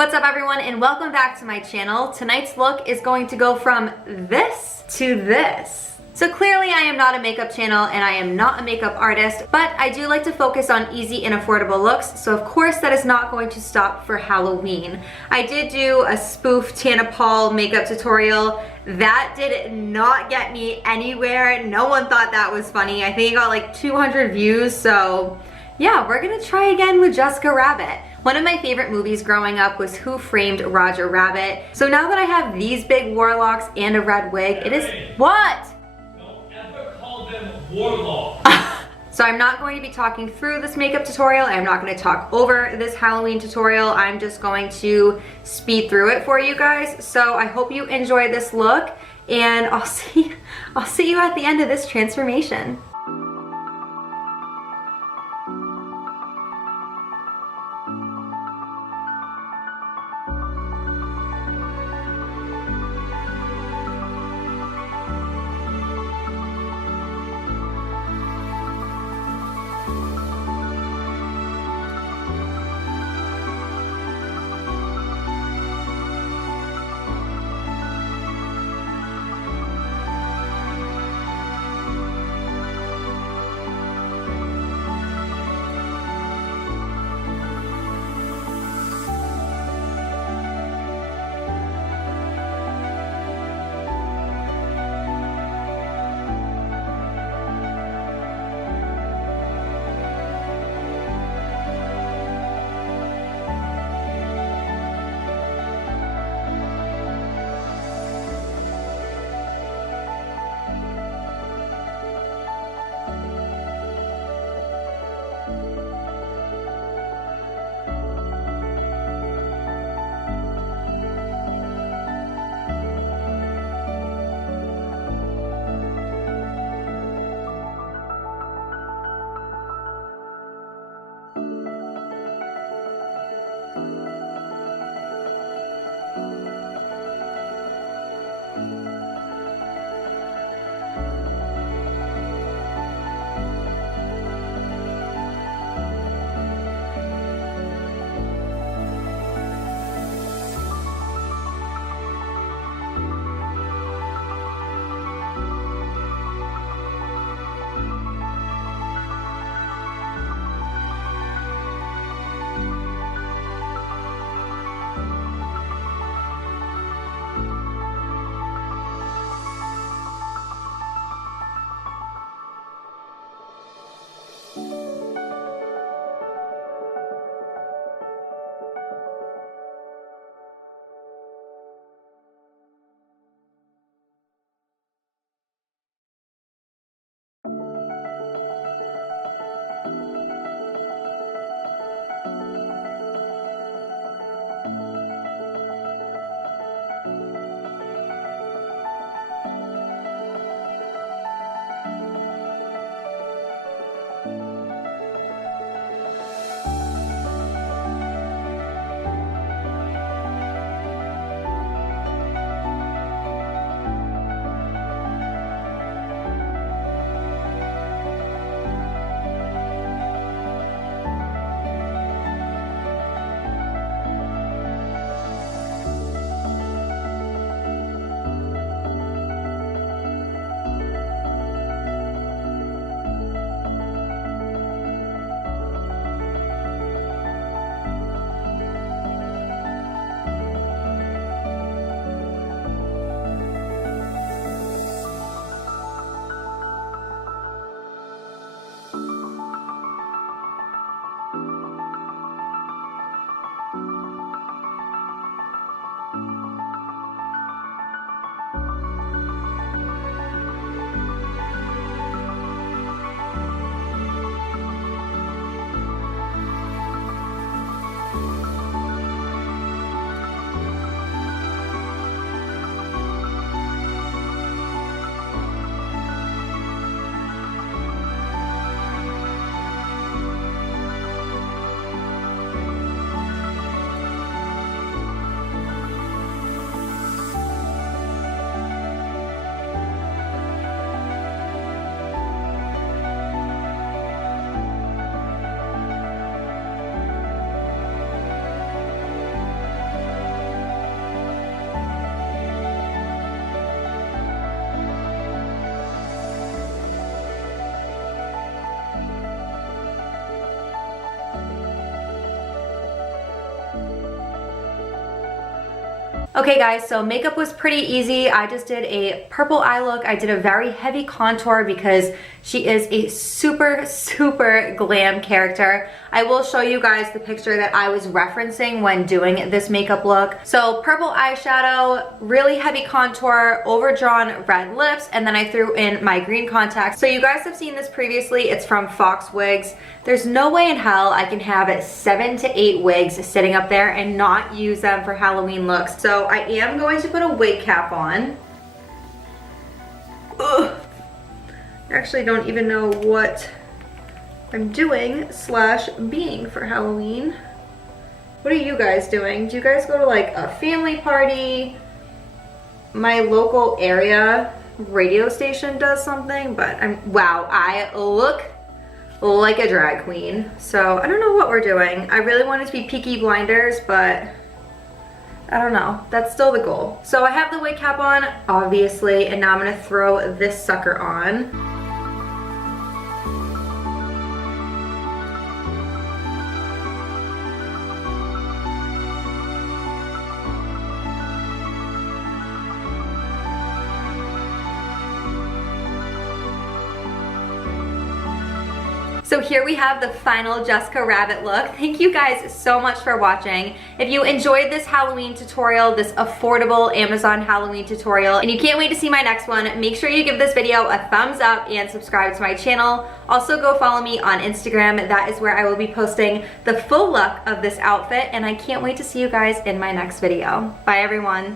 What's up everyone and welcome back to my channel. Tonight's look is going to go from this to this. So clearly I am not a makeup channel and I am not a makeup artist, but I do like to focus on easy and affordable looks, so of course that is not going to stop for Halloween. I did do a spoof Tana Paul makeup tutorial. That did not get me anywhere. No one thought that was funny. I think it got like 200 views, so yeah, we're gonna try again with Jessica Rabbit. One of my favorite movies growing up was Who Framed Roger Rabbit. So now that I have these big warlocks and a red wig, it is... What? Don't ever call them warlocks. So I'm not going to be talking through this makeup tutorial. I'm not going to talk over this Halloween tutorial. I'm just going to speed through it for you guys. So I hope you enjoy this look, and I'll see you at the end of this transformation. Okay guys, so makeup was pretty easy. I just did a purple eye look. I did a very heavy contour because she is a super, super glam character. I will show you guys the picture that I was referencing when doing this makeup look. So purple eyeshadow, really heavy contour, overdrawn red lips, and then I threw in my green contacts. So you guys have seen this previously. It's from Fox Wigs. There's no way in hell I can have 7 to 8 wigs sitting up there and not use them for Halloween looks. So I am going to put a wig cap on. Ugh. I actually don't even know what I'm doing / being for Halloween. What are you guys doing? Do you guys go to like a family party? My local area radio station does something, but wow, I look like a drag queen. So I don't know what we're doing. I really wanted to be Peaky Blinders, but I don't know. That's still the goal. So I have the wig cap on, obviously, and now I'm gonna throw this sucker on. So here we have the final Jessica Rabbit look. Thank you guys so much for watching. If you enjoyed this Halloween tutorial, this affordable Amazon Halloween tutorial, and you can't wait to see my next one, make sure you give this video a thumbs up and subscribe to my channel. Also go follow me on Instagram. That is where I will be posting the full look of this outfit, and I can't wait to see you guys in my next video. Bye everyone.